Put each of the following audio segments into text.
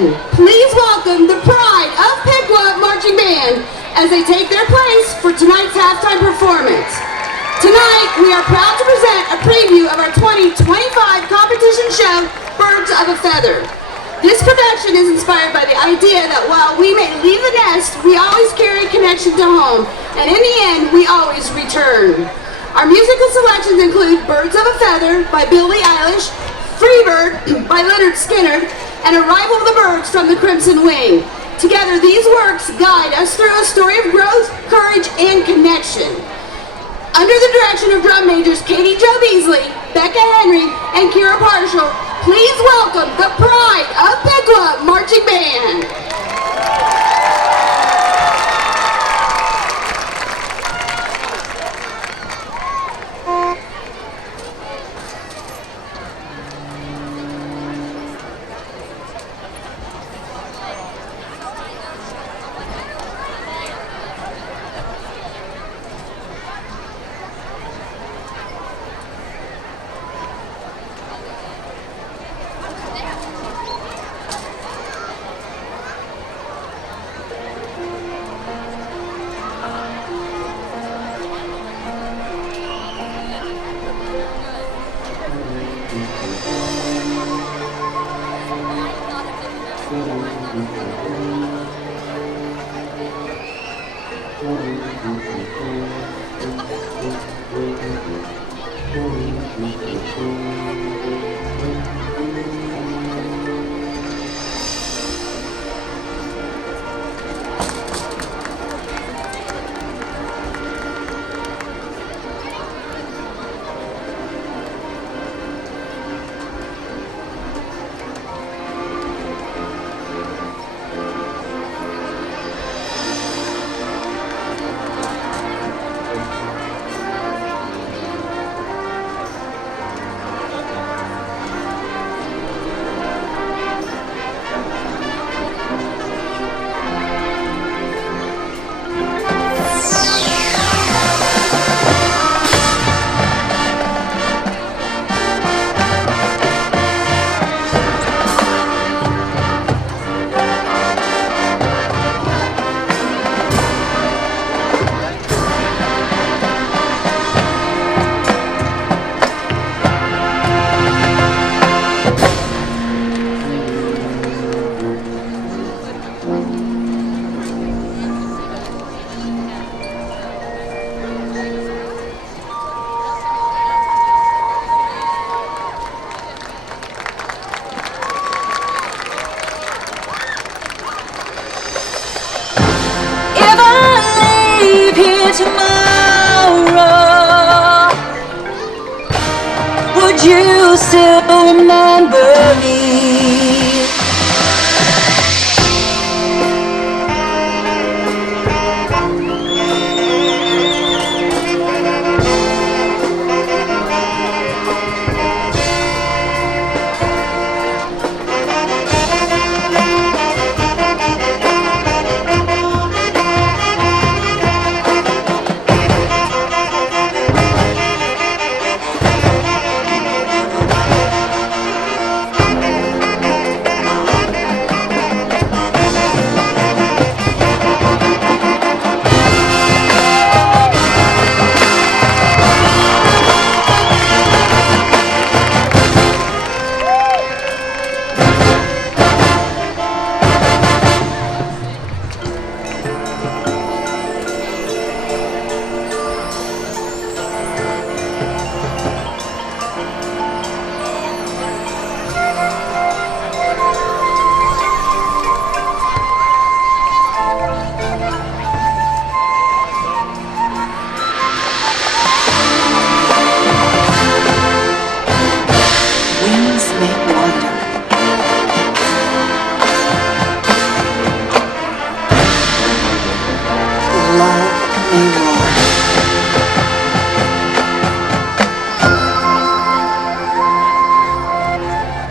gentlemen, please welcome the pride of Piqua Marching Band as they take their place for tonight's halftime performance. Tonight, we are proud to present a preview of our 2025 competition show, Birds of a Feather. This production is inspired by the idea that while we may leave the nest, we always carry a connection to home, and in the end, we always return. Our musical selections include Birds of a Feather by Billie Eilish, Freebird by Leonard Skinner, and Arrival of the Birds from the Crimson Wing. Together, these works guide us through a story of growth, courage, and connection. Under the direction of drum majors Katie Jo Beasley, Becca Henry, and Kira Parshall, please welcome the pride of Piqua Marching Band. Tomorrow, would you still remember me?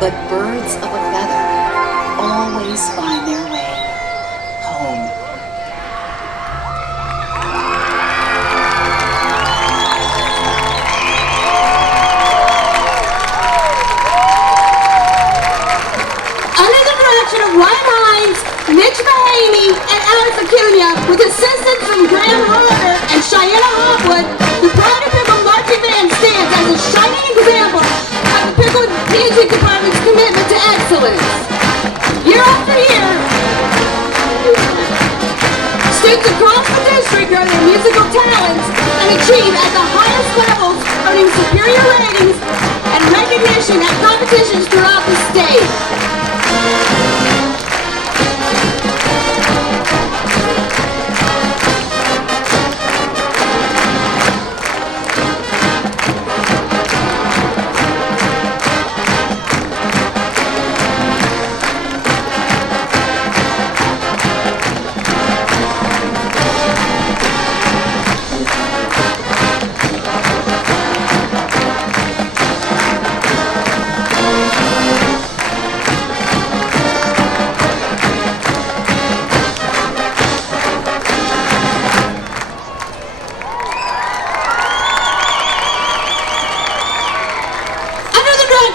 But birds of a feather always find their way home. Under the direction direction of Ryan Hines, Mitch Mahaney, and Alex Acuna, with assistance from Graham Harder and Cheyenne Hopwood, the Pride of Piqua Marching Band stands as a shining example of the Piqua Music Department's commitment to excellence. Year after year, students across the district grow their musical talents and achieve at the highest levels, earning superior ratings and recognition at competitions throughout the state.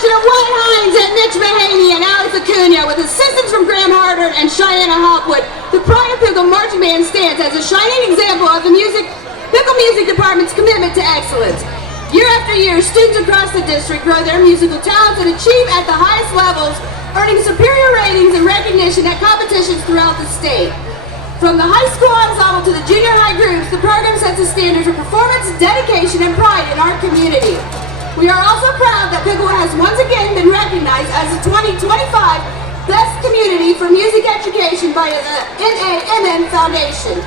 Of Ryan Hines and Mitch Mahaney and Alex Acuna, with assistance from Graham Harder and Cheyenne Hopwood, the Pride of Piqua Marching Band stands as a shining example of the Piqua Music Department's commitment to excellence. Year after year, students across the district grow their musical talents and achieve at the highest levels, earning superior ratings and recognition at competitions throughout the state. From the high school ensemble to the junior high groups, the program sets a standard for performance, dedication, and pride in our community. We are also proud that Piqua has once again been recognized as the 2025 Best Community for Music Education by the NAMN Foundation.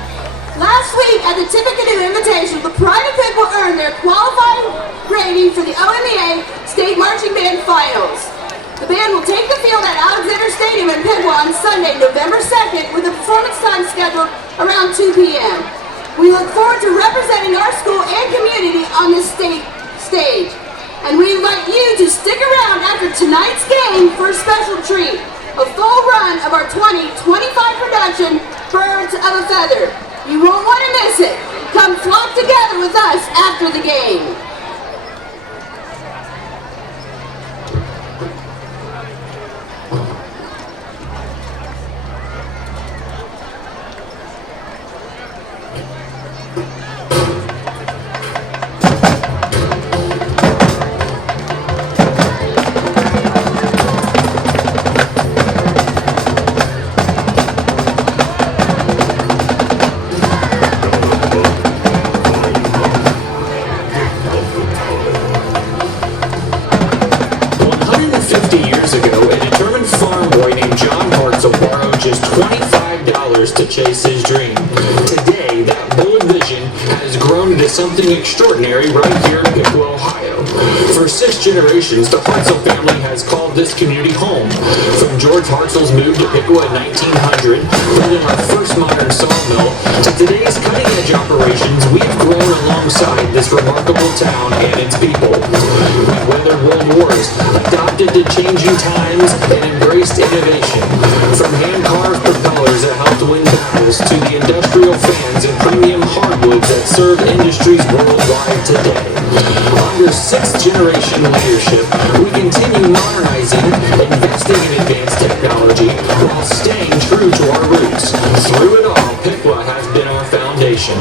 Last week at the Tippecanoe Invitational, the Pride of Piqua earned their qualifying rating for the OMEA State Marching Band Finals. The band will take the field at Alexander Stadium in Piqua on Sunday, November 2nd, with a performance time scheduled around 2 p.m. We look forward to representing our school and community on this stage. And we invite you to stick around after tonight's game for a special treat, a full run of our 2025 production, Birds of a Feather. You won't want to miss it. Come flock together with us after the game. Just $25 to chase his dream. Today, that bold vision has grown into something extraordinary right here in Piqua, Ohio. For 6 generations, the Hartzell family has called this community home. From George Hartzell's move to Piqua in 1900, building our first modern sawmill, to today's cutting-edge operations, we have grown alongside this remarkable town and its people. We've weathered world wars, adapted to changing times, and embraced innovation. From hand-carved propellers that helped win battles to the industrial fans and premium hardwoods that serve industries worldwide today. Under 6th generation leadership, we continue modernizing, investing in advanced technology, while staying true to our roots. Through it all, Piqua has been our foundation.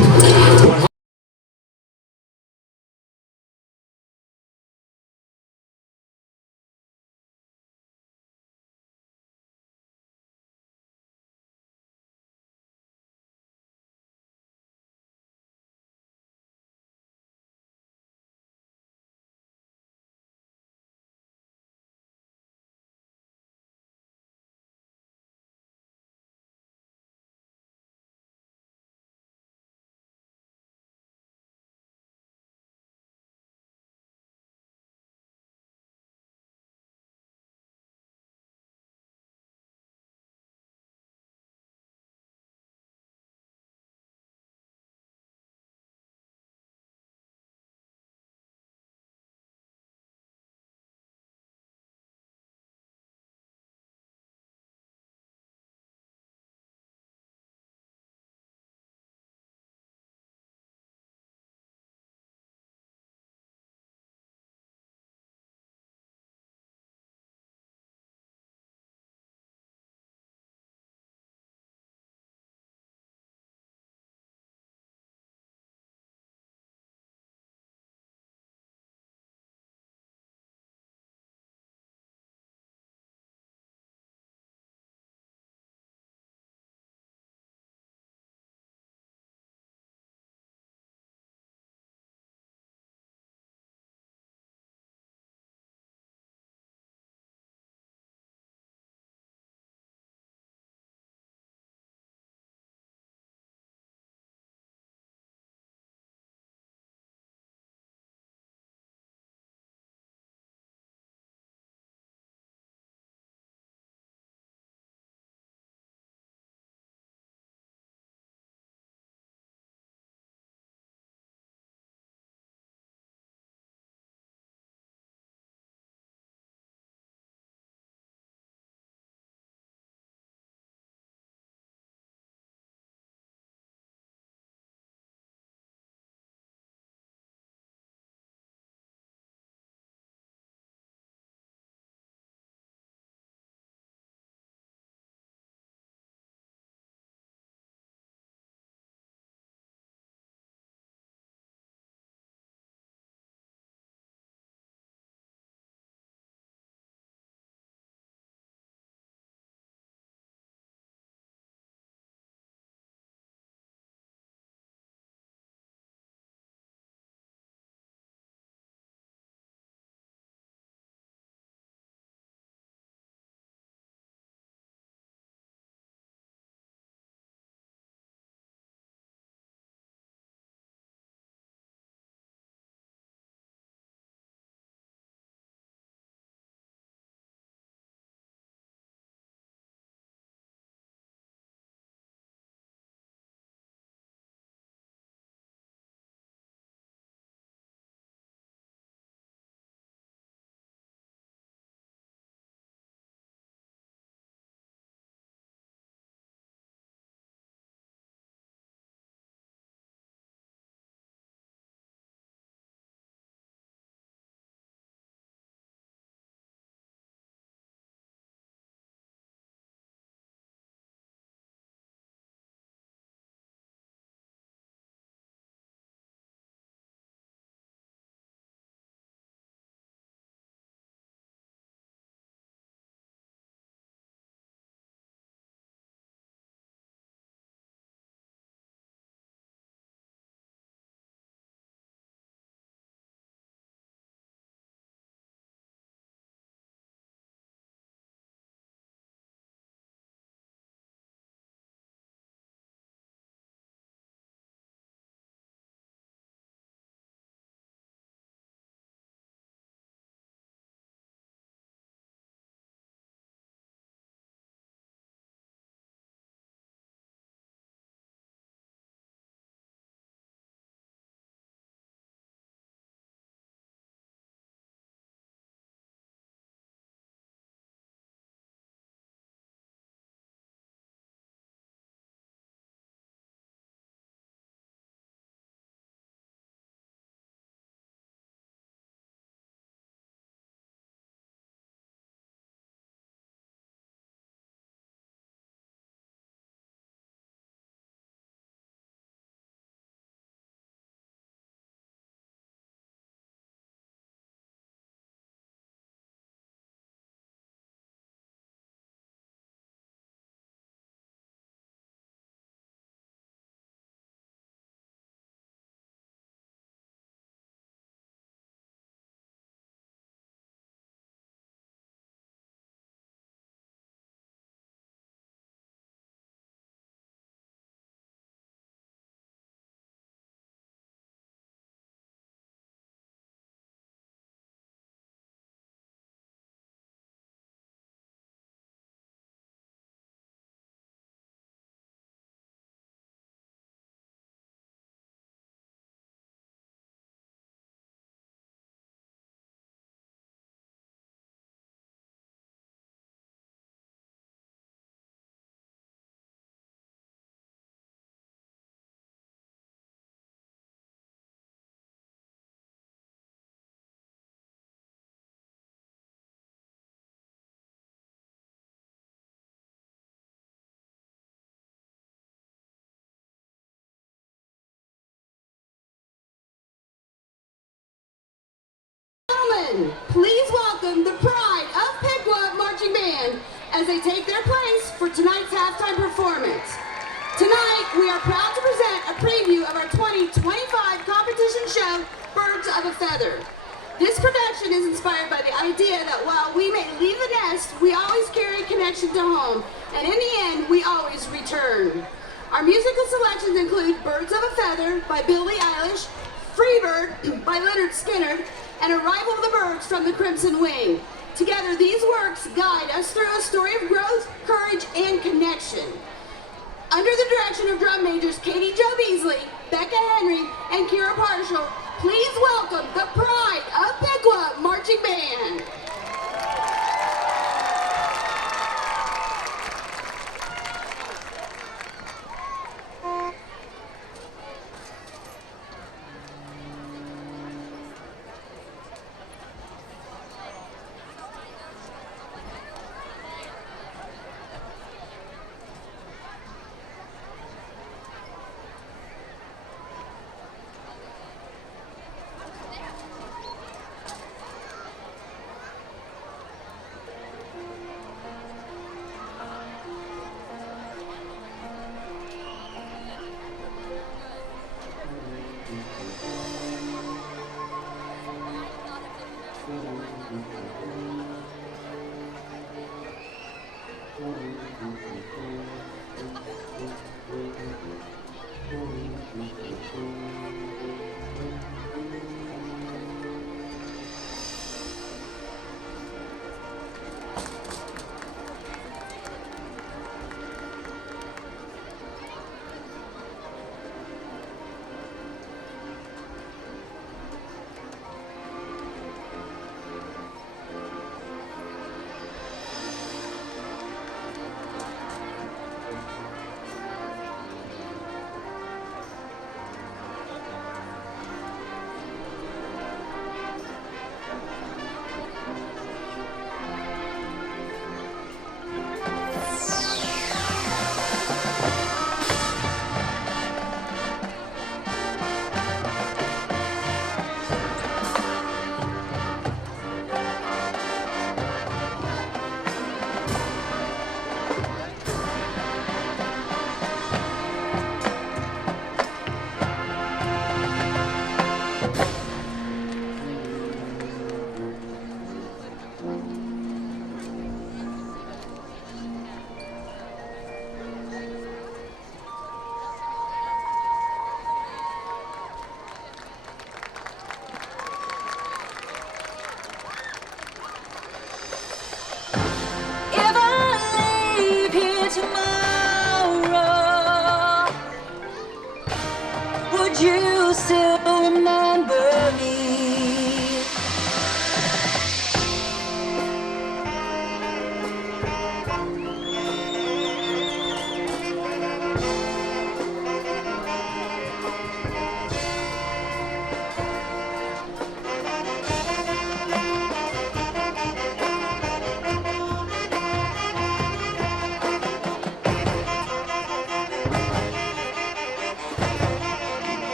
again, please welcome the pride of Piqua Marching Band as they take their place for tonight's halftime performance. Tonight, we are proud to present a preview of our 2025 competition show, Birds of a Feather. This production is inspired by the idea that while we may leave the nest, we always carry a connection to home, and in the end, we always return. Our musical selections include Birds of a Feather by Billie Eilish, Freebird by Leonard Skinner, and Arrival of the Birds from the Crimson Wing. Together, these works guide us through a story of growth, courage, and connection. Under the direction of drum majors Katie Jo Beasley, Becca Henry, and Kira Parshall, please welcome the pride of Piqua Marching Band.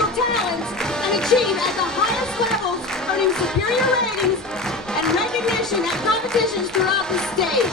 musical talents and achieve at the highest levels, earning superior ratings and recognition at competitions throughout the state.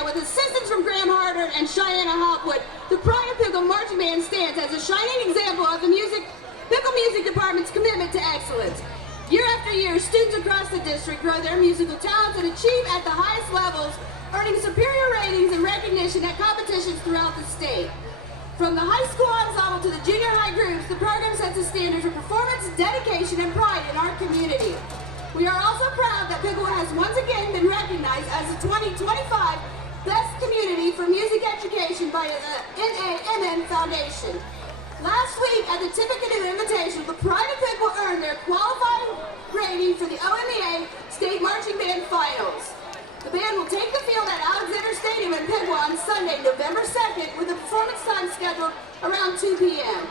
With assistance from Graham Harder and Cheyenne Hopwood, the Pride of Piqua Marching Band stands as a shining example of the Piqua Music Department's commitment to excellence. Year after year, students across the district grow their musical talents and achieve at the highest levels, earning superior ratings and recognition at competitions throughout the state. From the high school ensemble to the junior high groups, the program sets a standard for performance, dedication, and pride in our community. We are also proud that Piqua has once again been recognized as the 2025 Best Community for Music Education by the NAMN Foundation. Last week at the Tippecanoe Invitation, the Pride of Piqua earned their qualifying rating for the OMEA State Marching Band Finals. The band will take the field at Alexander Stadium in Piqua on Sunday, November 2nd, with a performance time scheduled around 2 p.m.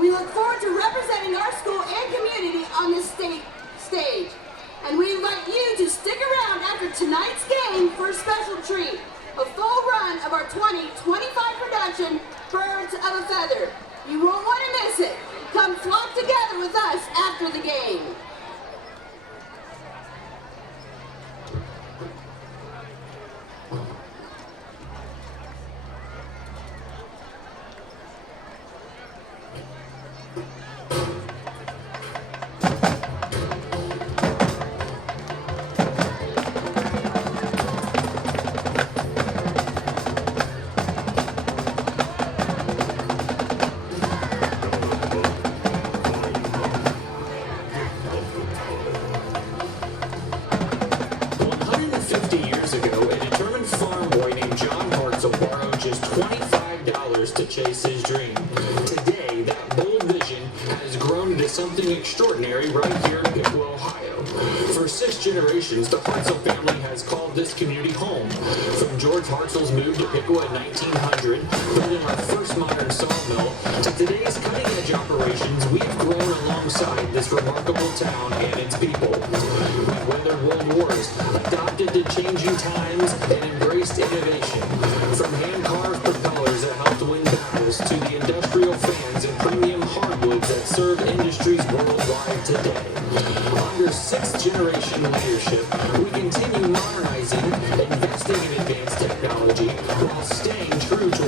We look forward to representing our school and community on this stage. And we invite you to stick around after tonight's game for a special treat, a full run of our 2025 production, Birds of a Feather. You won't want to miss it. Come flock together with us after the game. To chase his dream. Today, that bold vision has grown into something extraordinary right here in Piqua, Ohio. For 6 generations, the Hartzell family has called this community home. From George Hartzell's move to Piqua in 1900, building our first modern sawmill, to today's cutting-edge operations, we've grown alongside this remarkable town and its people. We've weathered world wars, adopted to changing times, and embraced innovation. From hand-carved propellers that helped win battles to the industrial fans and premium hardwoods that serve industries worldwide today. Under 6th generation leadership, we continue modernizing, investing in advanced technology, while staying true to